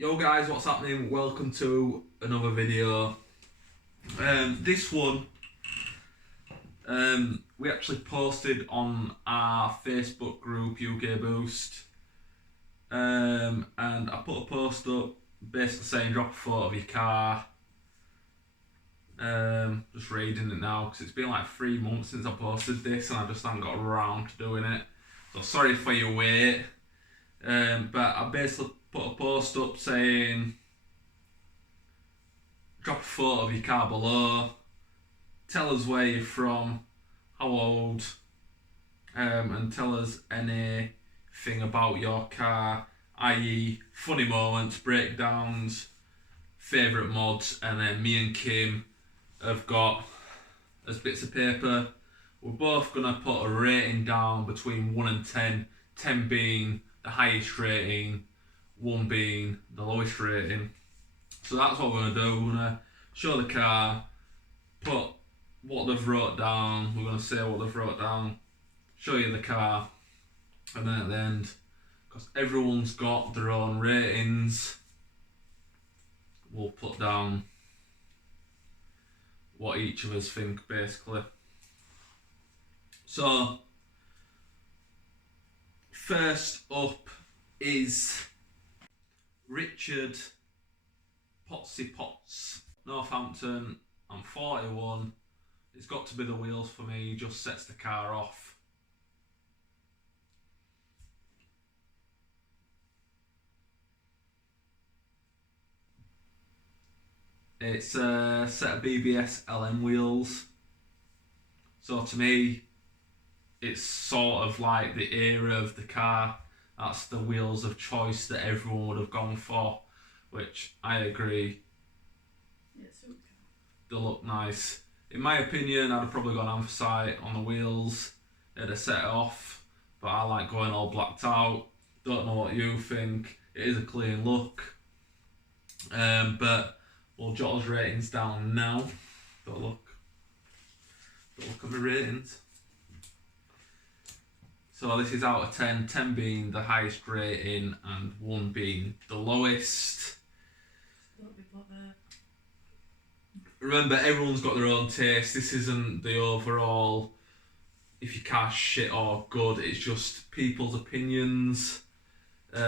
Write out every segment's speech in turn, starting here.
Yo guys, what's happening? Welcome to another video. This one, we actually posted on our Facebook group, ukBoost, and I put a post up basically saying drop a photo of your car. Just reading it now because it's been like 3 months since I posted this and I just haven't got around to doing it. So sorry for your wait. But I basically put a post up saying drop a photo of your car below, tell us where you're from, how old, and tell us anything about your car, i.e. funny moments, breakdowns, favourite mods, and then me and Kim have got as bits of paper. We're both going to put a rating down between 1 and 10, 10 being the highest rating, 1 being the lowest rating. So that's what we're going to do. We're going to show the car, put what they've wrote down, we're going to say what they've wrote down, show you the car, and then at the end, because everyone's got their own ratings, we'll put down what each of us think basically. So, first up is Richard Potsy Potts, Northampton. I'm 41. It's got to be the wheels for me. He just sets the car off. It's a set of BBS LM wheels. So to me, it's sort of like the era of the car. That's the wheels of choice that everyone would have gone for, which I agree. Yeah, they look nice. In my opinion, I'd have probably gone anthracite on the wheels. It'd have set it off, but I like going all blacked out. Don't know what you think. It is a clean look. But we'll jot those ratings down now. Don't look at my ratings. So this is out of 10, 10 being the highest rating and 1 being the lowest. Remember, everyone's got their own taste. This isn't the overall, if your car's shit or good, it's just people's opinions. What?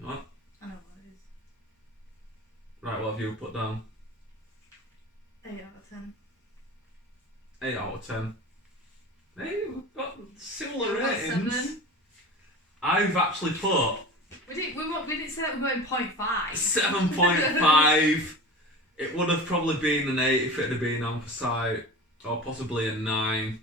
I know what it is. Right, what have you put down? 8 out of 10. 8 out of 10. Hey, we've got similar We've got ratings. 7. I've actually put We didn't say that we were going 0.5. 7.5. It would have probably been an 8 if it had been anthracite, or possibly a 9.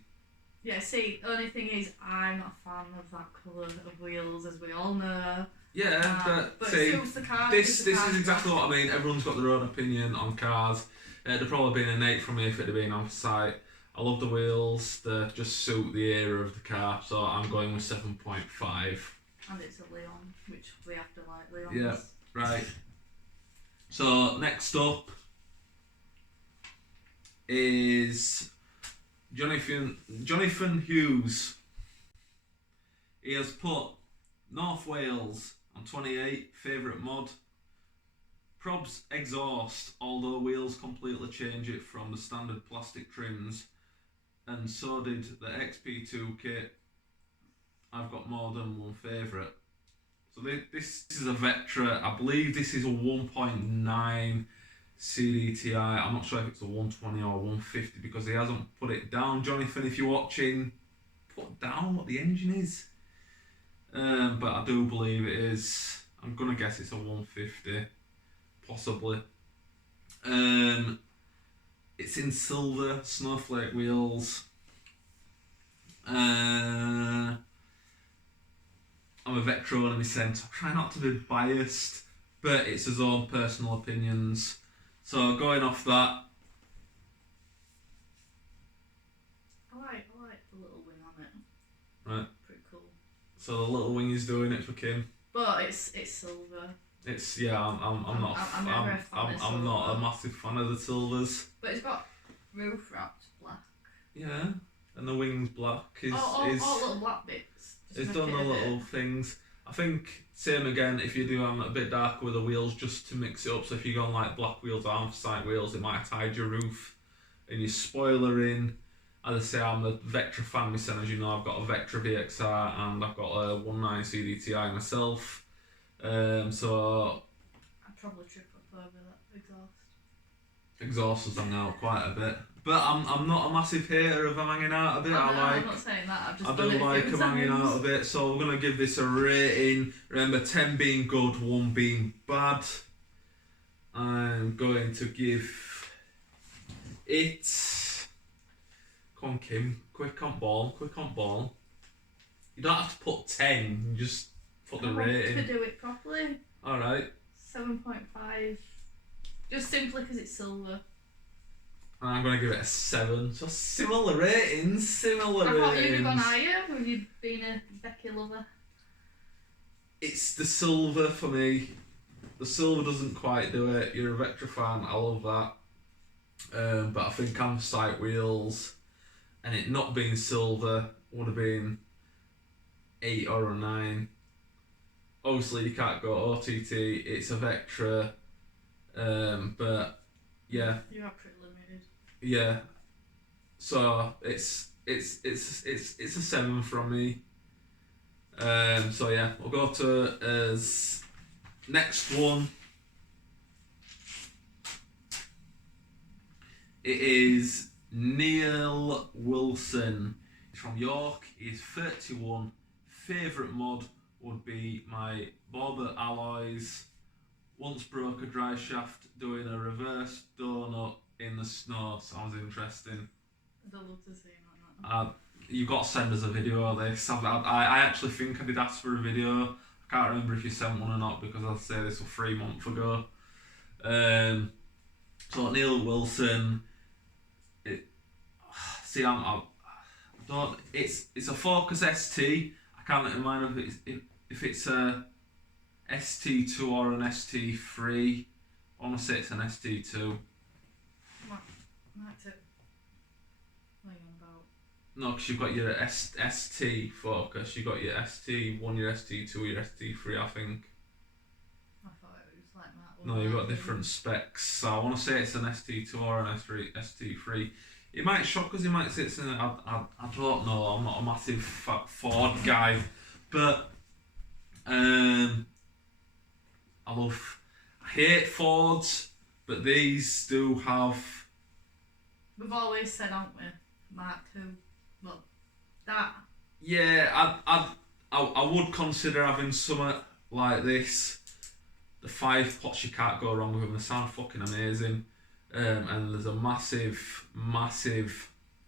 Yeah, see, the only thing is, I'm not a fan of that colour of wheels, as we all know. Yeah, but it see, suits the car. this is exactly what I mean. Everyone's got their own opinion on cars. It'd have probably been an 8 from me if it had been anthracite. I love the wheels, they just suit the era of the car, so I'm going with 7.5. And it's a Leon, which we have to like Leons. Yeah, right. So next up is Jonathan Hughes. He has put North Wales on 28, favourite mod. Probs exhaust, although wheels completely change it from the standard plastic trims, and so did the XP2 kit. I've got more than one favourite. So this is a Vectra. I believe this is a 1.9 CDTI. I'm not sure if it's a 120 or 150 because he hasn't put it down. Jonathan, if you're watching, put down what the engine is. But I do believe it is. I'm gonna guess it's a 150, possibly. It's in silver, snowflake wheels. I'm a Vectra in a sense. I try not to be biased, but it's his own personal opinions. So going off that, I like the little wing on it. right? Pretty cool. So the little wing is doing it for Kim. But it's silver. It's I'm not I'm never a fan of I'm not a massive fan of the silvers. But it's got Roof wrapped black. Yeah, and the wings black. All little black bits. It's done the little things. I think same again if you do them a bit darker with the wheels just to mix it up. So if you're going like black wheels or anthracite wheels, it might hide your roof and your spoiler in. As I say, I'm a Vectra fan myself. As you know, I've got a Vectra VXR and I've got a 1.9 CDTI myself. So I'd probably trip up over that exhaust. Exhaust has hung out quite a bit. But I'm not a massive hater of them hanging out a bit. I'm not saying that. I've just I do like them hanging out a bit. So we're going to give this a rating. Remember, 10 being good, 1 being bad. I'm going to give it... Come on, Kim. Quick on ball. You don't have to put 10. You just put the rating. To do it properly. Alright. 7.5. Just simply because it's silver. And I'm going to give it a 7. So similar ratings. I thought you'd have gone higher when you'd been a Becky lover. It's the silver for me. The silver doesn't quite do it. You're a Vectra fan. I love that. But I think anthracite wheels and it not being silver would have been 8 or a 9. Obviously, you can't go OTT. It's a Vectra. But yeah. You are pretty limited. Yeah. So it's a 7 from me. So yeah, we'll go to as next one. It is Neil Wilson. He's from York. He's 31. Favourite mod would be my Bobber Alloys. Once broke a dry shaft doing a reverse donut in the snow. Sounds interesting. I'd love to see that. You've got to send us a video of this. I actually think I did ask for a video. I can't remember if you sent one or not because I'd say this was 3 months ago. So Neil Wilson. It's a Focus ST. I can't remember if it's a ST2 or an ST3. I want to say it's an ST2. Might too. What are you on about? No, because you've got your ST Focus, you've got your ST1, your ST2, your ST3, I think. I thought it was like that. No, you've got different specs. So I want to say it's an ST2 or an ST3. It might shock us, you might say it's I don't know, I'm not a massive Ford guy. But I hate Fords, but these do have... We've always said, haven't we? Mark II. Well, that. Yeah, I would consider having something like this. The 5 pots, you can't go wrong with them. They sound fucking amazing. And there's a massive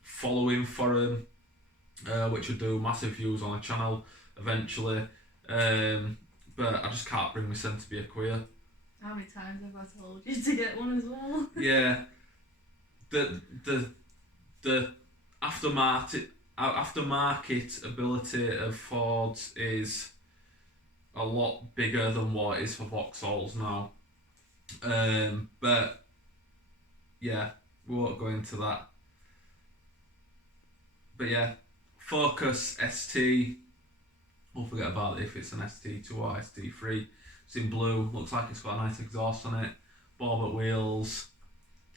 following for them, which will do massive views on the channel eventually. But I just can't bring myself to be a queer. How many times have I told you to get one as well? Yeah. The aftermarket ability of Fords is a lot bigger than what it is for Vauxhalls now. But yeah, we won't go into that. But yeah, Focus ST. Don't forget about it if it's an ST2 or ST3. It's in blue. Looks like it's got a nice exhaust on it. Borbet wheels.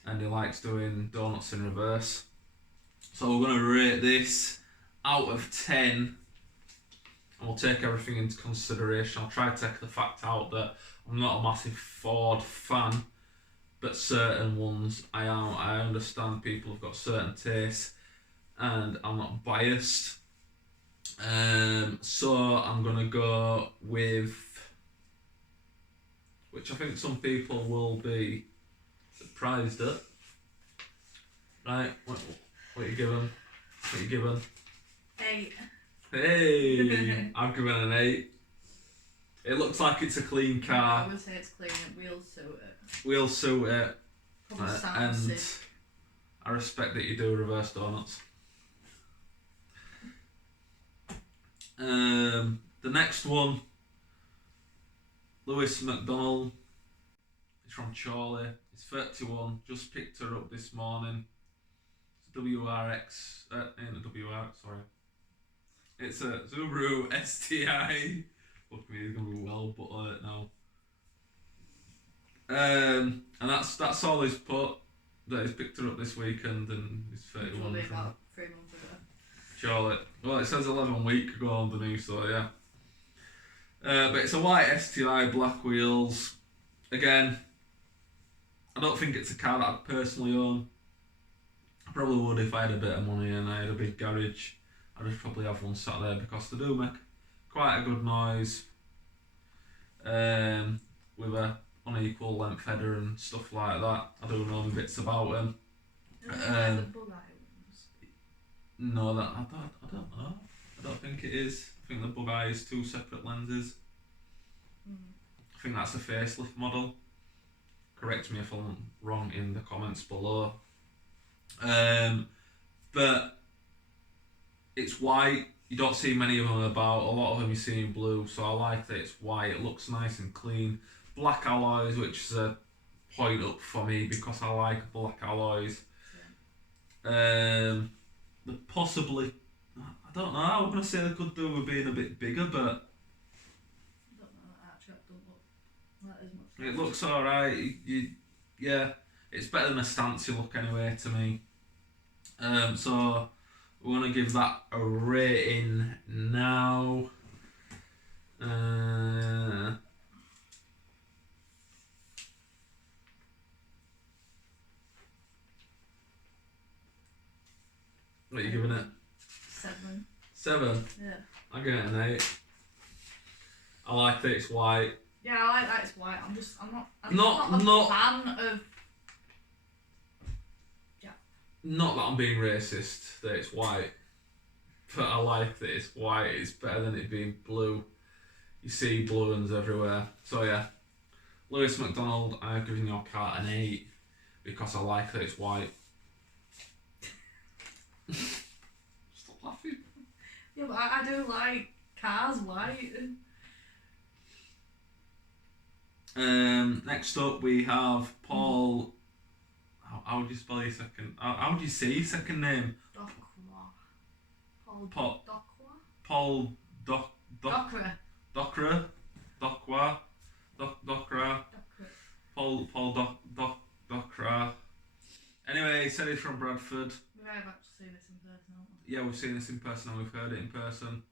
And he likes doing donuts in reverse. So we're going to rate this out of 10. And we'll take everything into consideration. I'll try to take the fact out that I'm not a massive Ford fan. But certain ones I am. I understand people have got certain tastes. And I'm not biased. So I'm going to go with... which I think some people will be surprised at. Right, what you giving? 8. Hey, I've given an 8. It looks like it's a clean car. I would say it's clean. Wheels suit it. Wheels suit it. And sick. I respect that you do reverse donuts. The next one, Lewis McDonald. He's from Chorley. He's 31. Just picked her up this morning. WRX, ain't a WRX, sorry. It's a Subaru STI. Look at me, he's gonna be well buttered now. And that's all he's put. That he's picked her up this weekend and he's 31 Probably from about 3 months ago. Charlotte. Well, it says 11 weeks ago underneath, so yeah. But it's a white STI, black wheels. Again, I don't think it's a car that I'd personally own. I probably would if I had a bit of money and I had a big garage. I'd just probably have one sat there because they do make quite a good noise. With a unequal length header and stuff like that. I do know the bits about them. Like the bug-eye ones? No, I don't know. I don't think it is. I think the bug-eye is 2 separate lenses. I think that's a facelift model. Correct me if I'm wrong in the comments below. But it's white. You don't see many of them about. A lot of them you see in blue. So I like that it's white. It looks nice and clean. Black alloys, which is a point up for me because I like black alloys. Possibly, I don't know. I'm gonna say they could do with being a bit bigger, but I don't know. Actually, it doesn't look like as much. it looks alright. Yeah, it's better than a Stancy look anyway to me. So we're gonna give that a rating now. What are you giving it? 7. 7? Yeah. I give it an 8. I like that it's white. Yeah, I like that it's white. I'm not Not- a fan of. Not that I'm being racist that it's white, but I like that it's white. It's better than it being blue. You see blue ones everywhere. So yeah, Lewis McDonald, I'm giving your car an 8 because I like that it's white. Stop laughing. Yeah, but I do like cars white. Next up we have Paul. How do you spell your second? How do you say your second name? Docqua. Paul Docqua. Docra. Paul Docra. Anyway, he said he's from Bradford. We have actually seen this in person, haven't we? Yeah, we've seen this in person and we've heard it in person.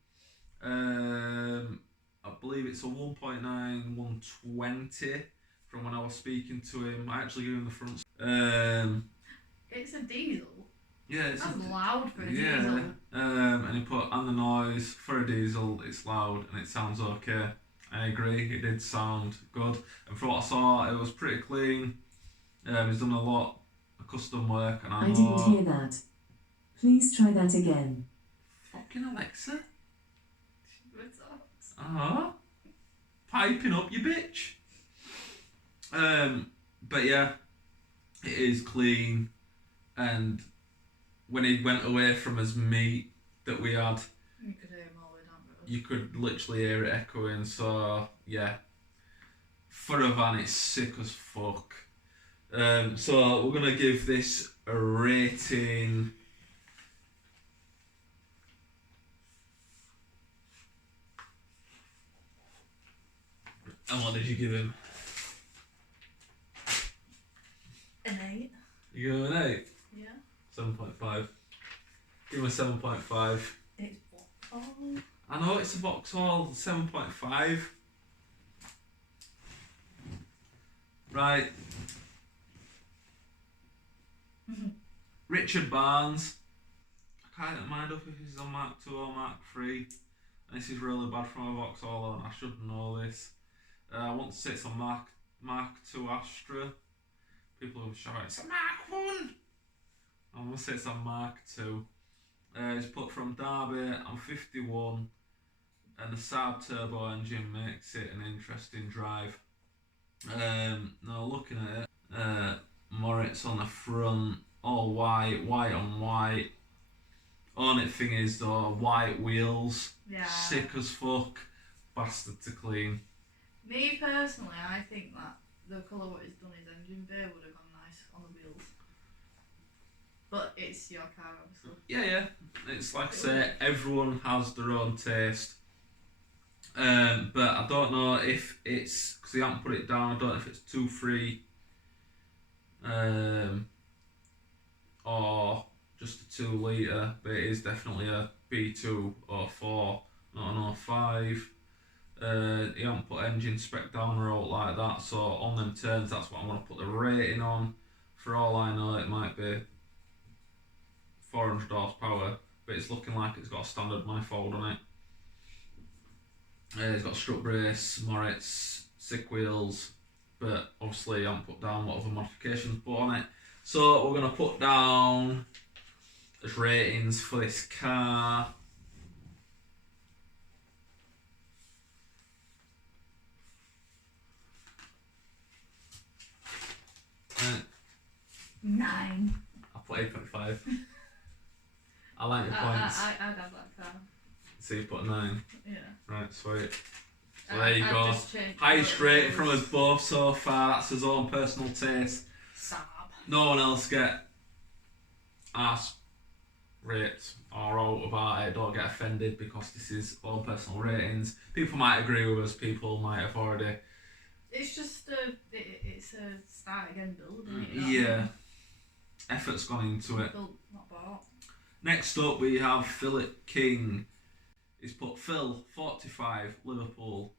I believe it's a 1.9 120 from when I was speaking to him. I actually gave him the front. It's a diesel. Yeah, it's That's loud for a yeah. diesel. And he put, and the noise for a diesel, it's loud and it sounds okay. I agree, it did sound good. And from what I saw, it was pretty clean. He's done a lot of custom work, and I didn't hear that. Please try that again. Fucking Alexa. Retarded. Piping up, you bitch. But yeah, it is clean, and when he went away from his meet that we had, You could hear him all the way down the road. you could literally hear it echoing. So yeah, for a van, it's sick as fuck. So we're gonna give this a rating. And what did you give him? An 8. You give him an 8? Yeah. 7.5. Give him a 7.5. It's what? Oh. I know it's a Vauxhall, 7.5. Right. Richard Barnes. I can't mind up if he's on Mark 2 or Mark 3. And this is really bad from a Vauxhall, and I should know this. I want to say it's a Mark 2 Astra. People will shout, it's a Mark 1! I want to say it's a Mark 2. It's put from Derby, I'm 51, and the Saab turbo engine makes it an interesting drive. Now looking at it, Moritz on the front, all white, white on white. Only thing is though, white wheels, Yeah. sick as fuck, bastard to clean. Me personally, I think that the colour what he's done his engine bay would have gone nice on the wheels. But it's your car, obviously. Yeah. It's like I say, everyone has their own taste. But I don't know if it's because they haven't put it down. I don't know if it's 2.3 or just a 2 litre, but it is definitely a B204, not an 05. You haven't put engine spec down or out like that, so on them turns, that's what I'm going to put the rating on. For all I know, it might be 400 horsepower, but it's looking like it's got a standard manifold on it. It's got strut brace, Moritz, sick wheels, but obviously I haven't put down what other modifications put on it. So we're going to put down as ratings for this car. Uh, 9. I put 8.5. I like the points. I'd have that car. So you put 9. Yeah. Right, sweet. So there you I've go. just changed Highest the rating from rules. us both so far. That's his own personal taste. Sab. No one else get asked rates or out about it. Don't get offended because this is own personal ratings. People might agree with us. People might have already. It's just it's a start again build, isn't it? Yeah. Effort's gone into it. Built, not bought. Next up we have Philip King. He's put Phil 45 Liverpool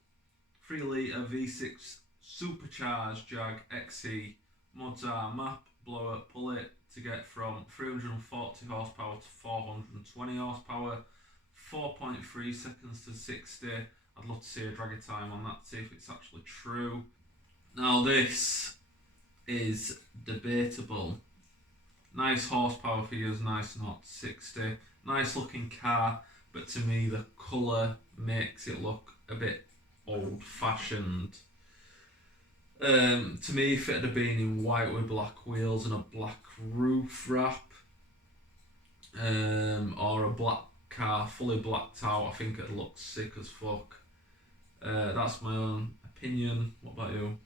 3 litre V6 supercharged Jag XE mods are map blower pull it to get from 340 horsepower to 420 horsepower, 4.3 seconds to 60. I'd love to see a draggy time on that to see if it's actually true. Now this is debatable. Nice horsepower figures, nice not 60. Nice looking car, but to me the colour makes it look a bit old fashioned. To me, if it had been in white with black wheels and a black roof wrap, or a black car fully blacked out, I think it'd look sick as fuck. That's my own opinion. What about you?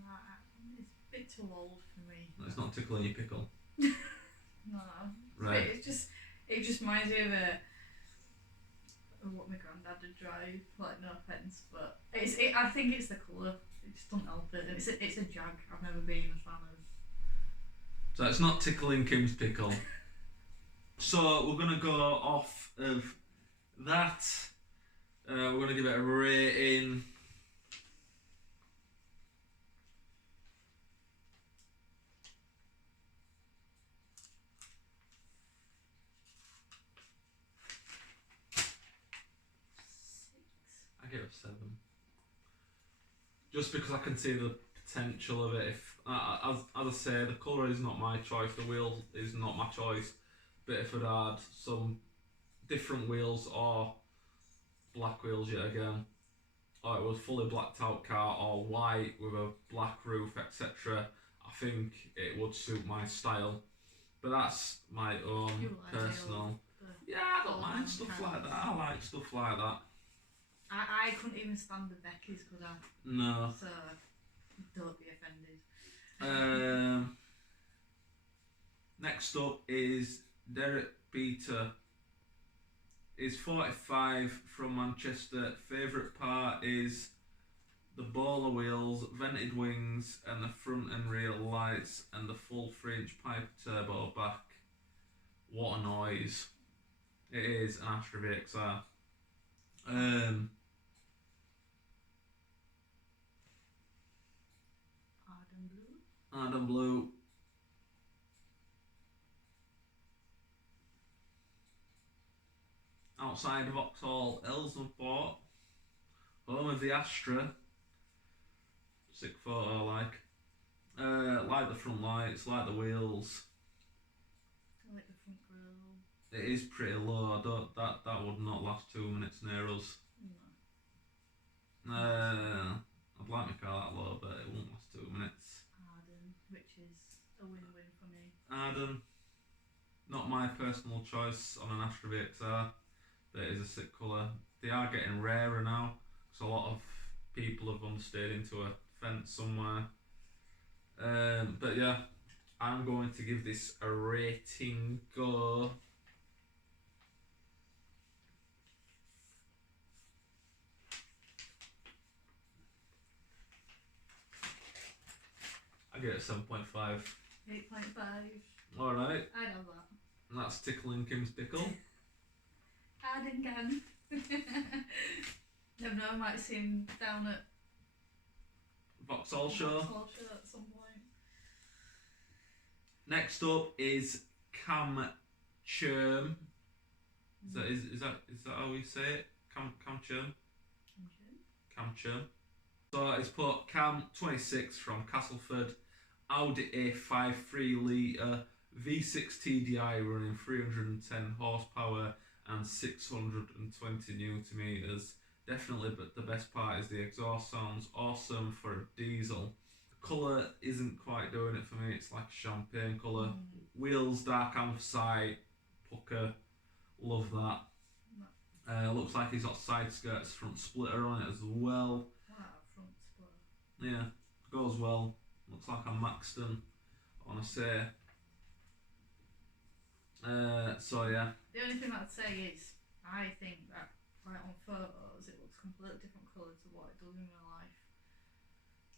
Nah, it's a bit too old for me. It's not tickling your pickle. No. Right. It just reminds me of what my granddad would drive. Like, no offence, but I think it's the colour. It just doesn't help it. And it's a Jag. I've never been a fan of. So it's not tickling Kim's pickle. So we're gonna go off of that. We're gonna give it a rating. I give it a 7. Just because I can see the potential of it. If as I say, the colour is not my choice, the wheel is not my choice. But if I'd had some different wheels or black wheels yet again, or it was fully blacked out car or white with a black roof, etc., I think it would suit my style. But that's my own You like personal. Yeah, I don't mind stuff like that. I like stuff like that. I couldn't even stand the Beckies, could I? No. So, don't be offended. Next up is Derek Peter. He's 45 from Manchester. Favourite part is the bowler wheels, vented wings, and the front and rear lights, and the full 3-inch Piper turbo back. What a noise! It is an Astra VXR. Adam Blue. Outside of Vauxhall, Elsnport, home of the Astra. Sick photo, like the front lights, like the wheels. I like the front grille. It is pretty low. That would not last 2 minutes near us. No. I'd like my car that low, but it won't last 2 minutes. Arden, which is a win-win for me. Arden, not my personal choice on an Astra VXR, but it is a sick colour. They are getting rarer now, because a lot of people have understayed into a fence somewhere. But yeah, I'm going to give this a rating go. I get a 7.5. 8.5. Alright. I'd have that. And that's tickling Kim's pickle. Hard and can. Never know, I might see him down at Vauxhall Show. Vauxhall Show at some point. Next up is Cam Churm. Is that how we say it? Cam Churm? Cam Churm. So it's put Cam 26 from Castleford, Audi A5 3 litre, V6 TDI running 310 horsepower and 620 newton meters. Definitely, but the best part is the exhaust sounds awesome for a diesel. Colour isn't quite doing it for me, it's like a champagne colour. Wheels dark anthracite, pucker, love that. Looks like he's got side skirts, front splitter on it as well. Wow, front splitter. Yeah, goes well. Looks like a Maxton, I want to say. So yeah. The only thing I'd say is, I think that like on photos it looks completely different colour to what it does in real life.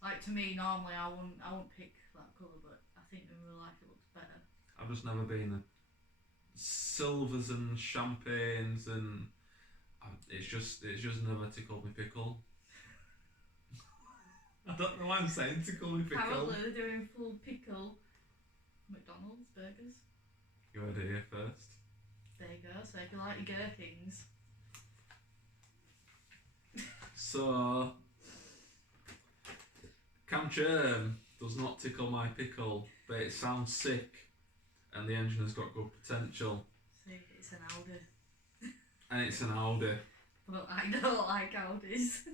Like to me, normally I wouldn't pick that colour, but I think in real life it looks better. I've just never been a silvers and champagnes and it's just never tickled me pickle. I don't know why I'm saying tickle me pickle. Apparently they're doing full pickle McDonald's burgers. You heard it here first. There you go, so if you like your gherkins. So Cam Churm does not tickle my pickle, but it sounds sick and the engine has got good potential. See, it's an Audi. And it's an Audi. But I don't like Audis.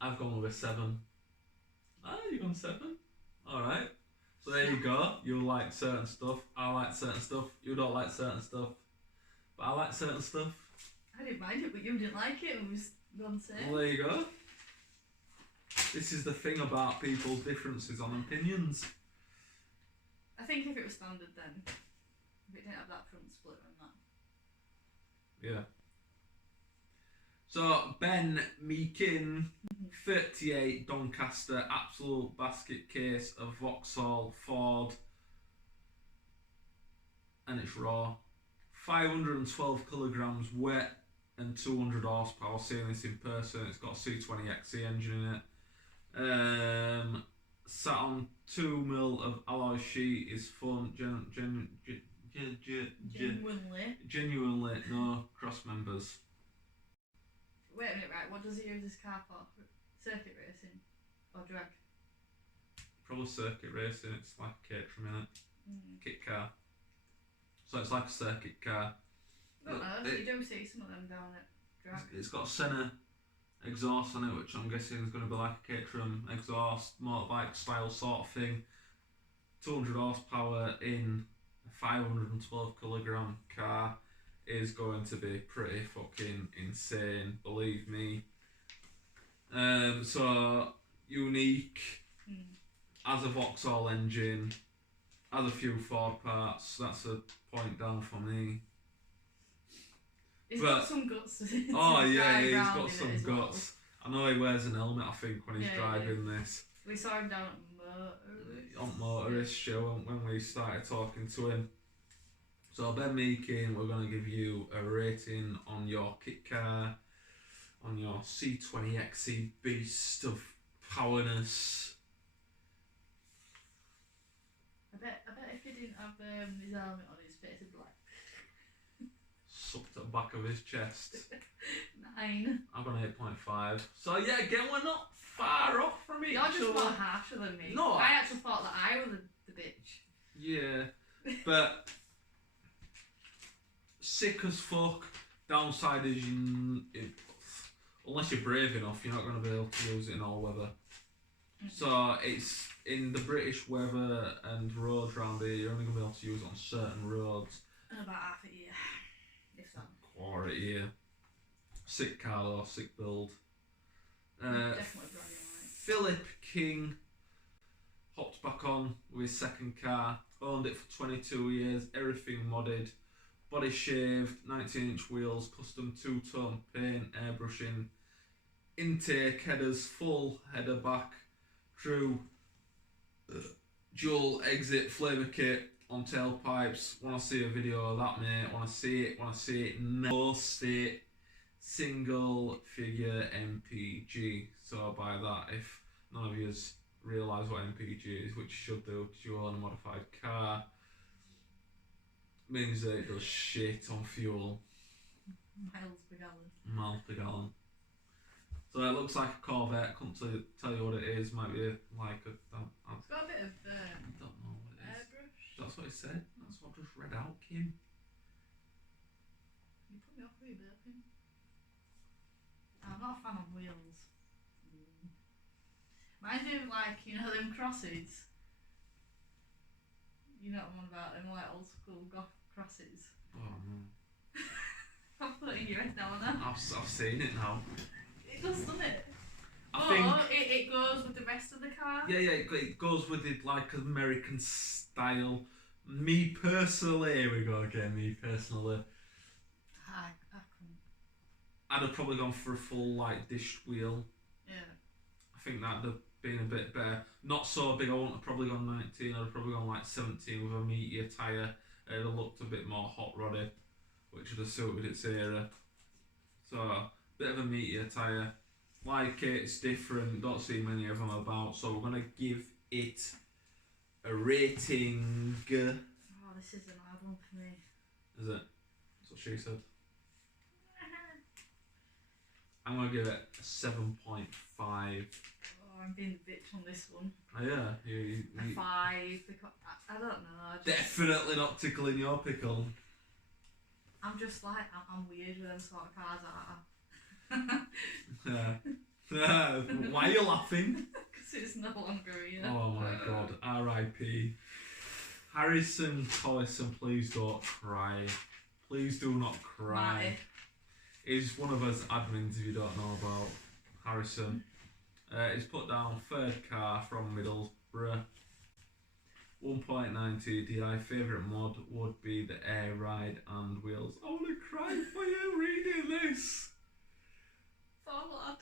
I've gone with a 7. Ah, you've gone 7? Alright. So there you go. You like certain stuff. I like certain stuff. You don't like certain stuff. But I like certain stuff. I didn't mind it, but you didn't like it. It was gone same. Well, there you go. This is the thing about people's differences on opinions. I think if it was standard then, if it didn't have that front splitter and that. Yeah. So, Ben Meakin, 38 Doncaster, absolute basket case of Vauxhall Ford. And it's raw. 512 kilograms wet and 200 horsepower. Seeing this in person, it's got a C20XE engine in it. Sat on 2 mil of alloy sheet is fun. Genuinely no cross members. Wait a minute, right? What does he use his car for? Circuit racing or drag? Probably circuit racing. It's like a Caterham in it. Kit car. So it's like a circuit car. I don't know. You do see some of them down at drag. It's got a Senna exhaust on it, which I'm guessing is going to be like a Caterham exhaust, motorbike style sort of thing. 200 horsepower in a 512 kilogram car is going to be pretty fucking insane, believe me. So unique, as a Vauxhall engine, has a few Ford parts. That's a point down for me. He's got some guts. Oh yeah, he's got some guts. I know he wears an helmet, I think, when he's driving this. We saw him down at on Motorist show when we started talking to him. So Ben Meakin, we're going to give you a rating on your kit car, on your C20XE beast of powerness. I bet if he didn't have his helmet on, his face would be like sucked at the back of his chest. 9. I've got an 8.5. So yeah, again, we're not far off from each You're other. just more harsher than me. No, I actually thought that I was the bitch. Yeah, but sick as fuck. Downside is unless you're brave enough, you're not going to be able to use it in all weather. So it's in the British weather and roads around here, you're only going to be able to use it on certain roads. And about half a year, if that. Quarter year. Sick car though, sick build. Definitely bragging Philip King hopped back on with his second car, owned it for 22 years, everything modded, body shaved, 19-inch wheels, custom two-tone paint, airbrushing, intake headers, full header back, true dual exit flavor kit on tailpipes. Want to see a video of that, mate? Want to see it? No state single figure MPG. So by that, if none of you realise what MPG is, which you should do because you own a modified car, means that it does shit on fuel. Miles per gallon. Miles per gallon. So it looks like a Corvette. Couldn't tell you what it is. Might be like a. It's got a bit of I don't know what it is. airbrush. That's what it said. That's what I just read out, Kim. You put me off with your burping. I'm not a fan of wheels. Mine do like, you know, them crosses. You know what I'm on about, them like old school goth crosses. Oh no. I'm putting your head down now. I've seen it now. It does, doesn't it? I think. It goes with the rest of the car. Yeah, it goes with it like American style. Me personally, here we go again. Me personally, I couldn't. I'd have probably gone for a full like dished wheel. Yeah. I think that'd have been a bit better. Not so big. I wouldn't have probably gone 19. I'd have probably gone like 17 with a meatier tyre. It'd have looked a bit more hot roddy, which would have suited its era. So bit of a meatier tyre. Like it, it's different. Don't see many of them about. So we're gonna give it a rating. Oh, this is an hard one for me. Is it? That's what she said. I'm gonna give it a 7.5. Oh, I'm being the bitch on this one. Oh yeah, A 5 because I don't know. Definitely not tickling your pickle. I'm just like I'm weird with them sort of cars. Why are you laughing? Because it's no longer here. Oh my god, R.I.P. Harrison Collison, please don't cry. Please do not cry. Marty. He's one of us admins if you don't know about Harrison. He's put down third car from Middlesbrough. 1.90 Di. Favourite mod would be the air ride and wheels. I want to cry for you reading this. So lad.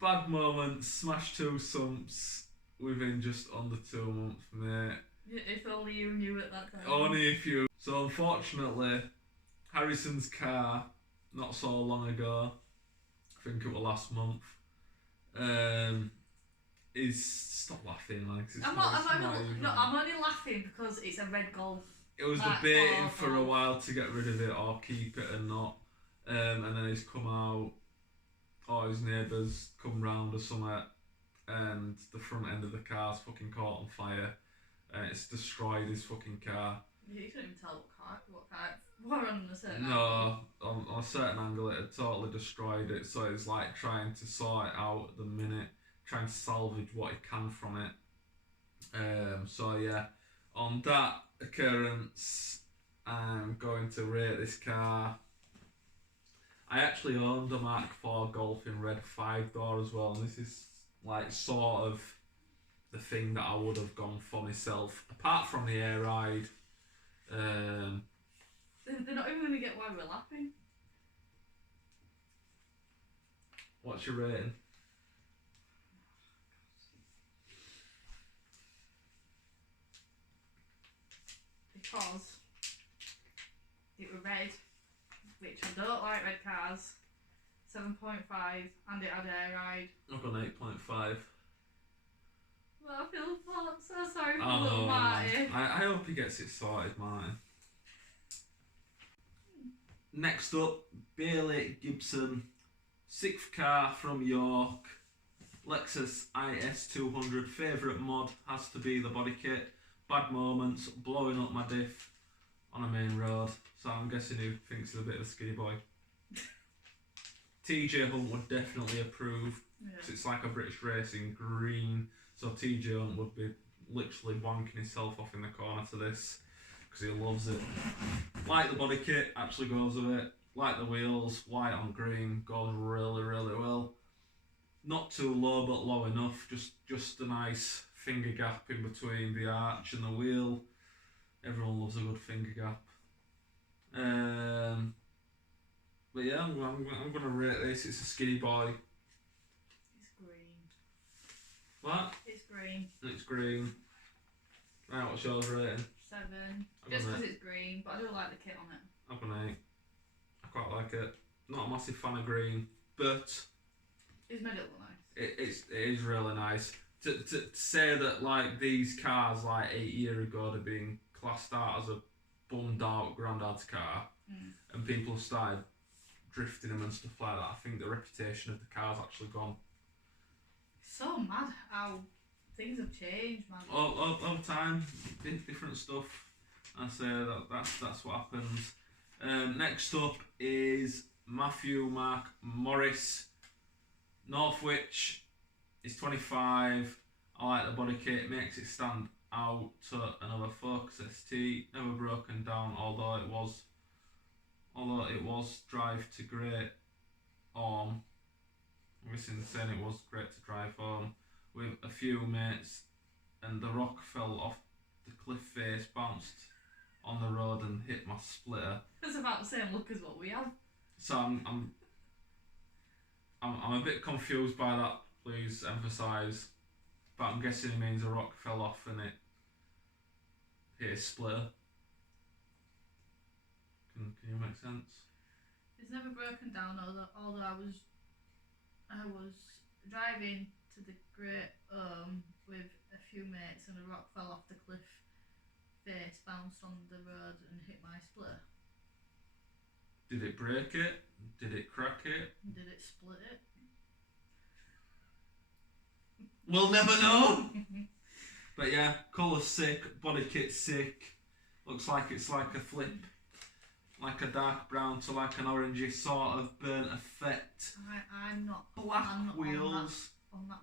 Bad moments, smash 2 sumps within just under 2 months, mate. If only you knew at that time. Only if you. So unfortunately, Harrison's car, not so long ago, I think it was last month, is stop laughing, like it's I'm only laughing because it's a red Golf. It was debating for a while to get rid of it or keep it or not, and then he's come out, or his neighbours come round or something, and the front end of the car's fucking caught on fire, and it's destroyed his fucking car. You couldn't even tell what car. We're on a certain angle. On a certain angle it had totally destroyed it, so it's like trying to sort it out at the minute, trying to salvage what it can from it. So yeah, on that occurrence, I'm going to rate this car. I actually owned a Mark IV Golf in red 5-door as well, and this is like sort of the thing that I would have gone for myself, apart from the air ride. They're not even going to get why we're laughing. What's your rating? Because it was red, which I don't like red cars. 7.5, and it had air ride. I've got an 8.5. Well, I feel so sorry for Oh, little Marty. I hope he gets it sorted, Martin. Next up, Bailey Gibson, 6th car from York, Lexus IS200. Favourite mod has to be the body kit. Bad moments, blowing up my diff on a main road. So I'm guessing he thinks he's a bit of a skinny boy. TJ Hunt would definitely approve, because it's like a British Racing green. So TJ Hunt would be literally wanking himself off in the corner to this, because he loves it. Like the body kit, actually goes with it. Like the wheels, white on green, goes really, really well. not too low but low enough. Just a nice finger gap in between the arch and the wheel. Everyone loves a good finger gap. But yeah, I'm gonna rate this. It's a skinny boy. It's green. What? It's green. It's green. Right, what's yours rating? 7. I'm Just gonna- because it's green, but I do like the kit on it. I've an 8. I quite like it. Not a massive fan of green, but It's made it look nice. it is really nice. To say that like these cars like 8 years ago they're being classed out as a bummed out granddad's car, and people have started drifting them and stuff like that. I think the reputation of the car's actually gone. It's so mad how things have changed, man. Over time, different stuff. I say that's what happens. Next up is Matthew Mark Morris, Northwich. He's 25. I like the body kit, makes it stand out to another Focus ST. Never broken down, although it was drive to great on. Obviously, saying it was great to drive home with a few mates, and the rock fell off the cliff face, bounced on the road and hit my splitter. It's about the same look as what we have. So I'm a bit confused by that. Please emphasise, but I'm guessing it means a rock fell off and it hit his splitter. Can you make sense? It's never broken down, although I was driving to the Great with a few mates and a rock fell off the cliff face, bounced on the road and hit my splitter. Did it break it? Did it crack it? Did it split it? We'll never know! But yeah, colour's sick, body kit's sick. Looks like it's like a flip. Like a dark brown to like an orangey sort of burnt effect. I'm not. Black I'm not wheels. On that,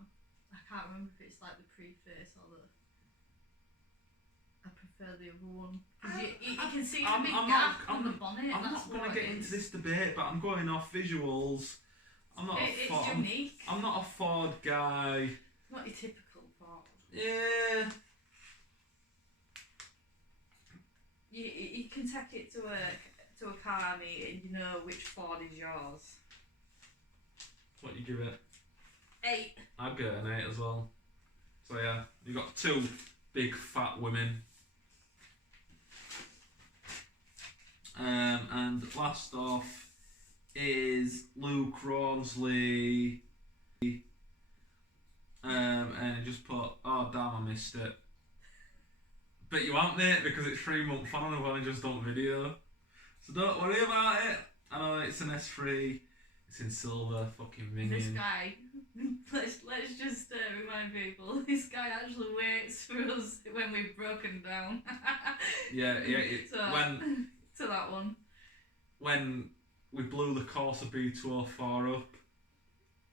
I can't remember if it's like the pre-face or the. I prefer the other one. You can see the big gap on the bonnet. I'm not going to get into this debate, but I'm going off visuals. It's unique. I'm not a Ford guy. Not your typical Ford. Yeah. You can take it to a car meet and you know which Ford is yours. What you give it? 8. I'd give it an 8 as well. So yeah, you got 2 big fat women. And last off is Luke Rawnsley. And he just put, oh damn, I missed it. But you aren't, mate, because it's 3 months on and I've only just done video. So don't worry about it. I know it's an S3. It's in silver, fucking minion. This guy, let's just remind people, this guy actually waits for us when we've broken down. Yeah. To that one. When we blew the Corsa B204 up,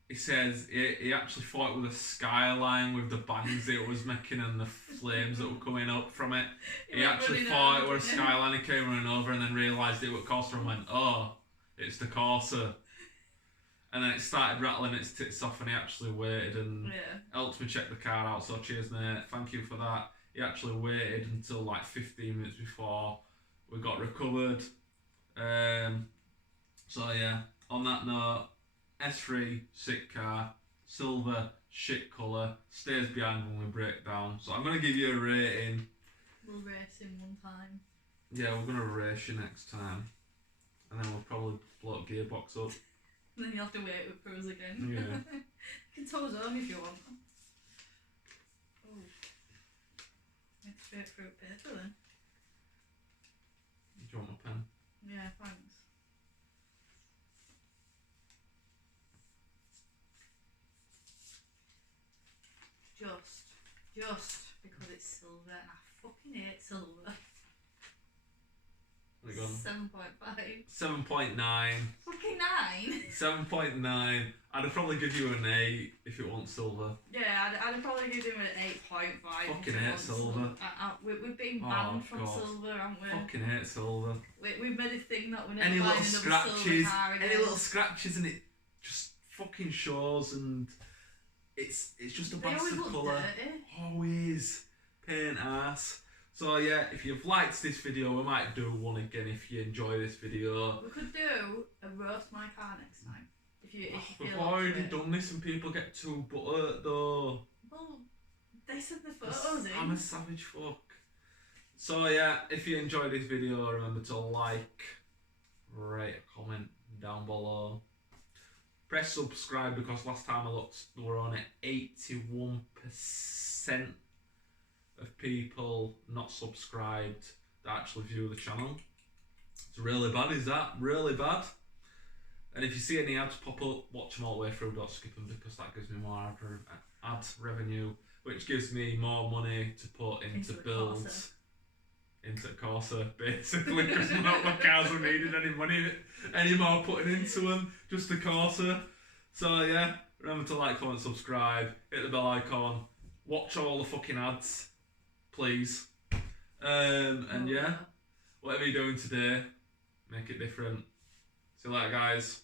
he says he actually thought it was a skyline with the bangs it was making and the flames that were coming up from it. He actually thought it was a skyline. He came running over and then realised it was Corsa and went, oh, it's the Corsa. And then it started rattling its tits off and he actually waited and helped me check the car out. So cheers, mate. Thank you for that. He actually waited until like 15 minutes before we got recovered. So yeah, on that note, S3, sick car, silver, shit colour, stays behind when we break down. So I'm going to give you a rating. We'll race him one time. Yeah, we're going to race you next time. And then we'll probably blow the gearbox up. And then you'll have to wait for us again. Yeah. You can tow us home if you want. Oh. Next straight fruit paper then. Do you want my pen? Yeah, thanks. Just because it's silver and I fucking hate silver. What you gone? 7.5. 7.9. Fucking 9. 7.9. I'd probably give you an 8 if it wasn't silver. Yeah, I'd probably give him an 8.5. Fucking hate silver. We've been banned from silver, haven't we? Fucking hate silver. We've made a thing that we're never Any buying little another silver scratches, car again. any little scratches and it just fucking shows and it's just a They always bastard look colour. dirty. Always. Pain ass. So yeah, if you've liked this video, we might do one again if you enjoy this video. We could do a roast my car next time. If you We've feel already up to it. done this and people get too butthurt though. Well, they sent the photos in. I'm a savage fuck. So yeah, if you enjoyed this video, remember to like, rate, comment down below. Press subscribe because last time I looked, we were on at 81% of people not subscribed that actually view the channel. It's really bad, is that? Really bad. And if you see any ads pop up, watch them all the way through, don't skip them because that gives me more ad revenue, which gives me more money to put into builds. Into Corsa, basically, because none of my cars were needed any money anymore putting into them, just the Corsa. So yeah, remember to like, comment, subscribe, hit the bell icon, watch all the fucking ads, please. And yeah, whatever you're doing today, make it different. See you later, guys.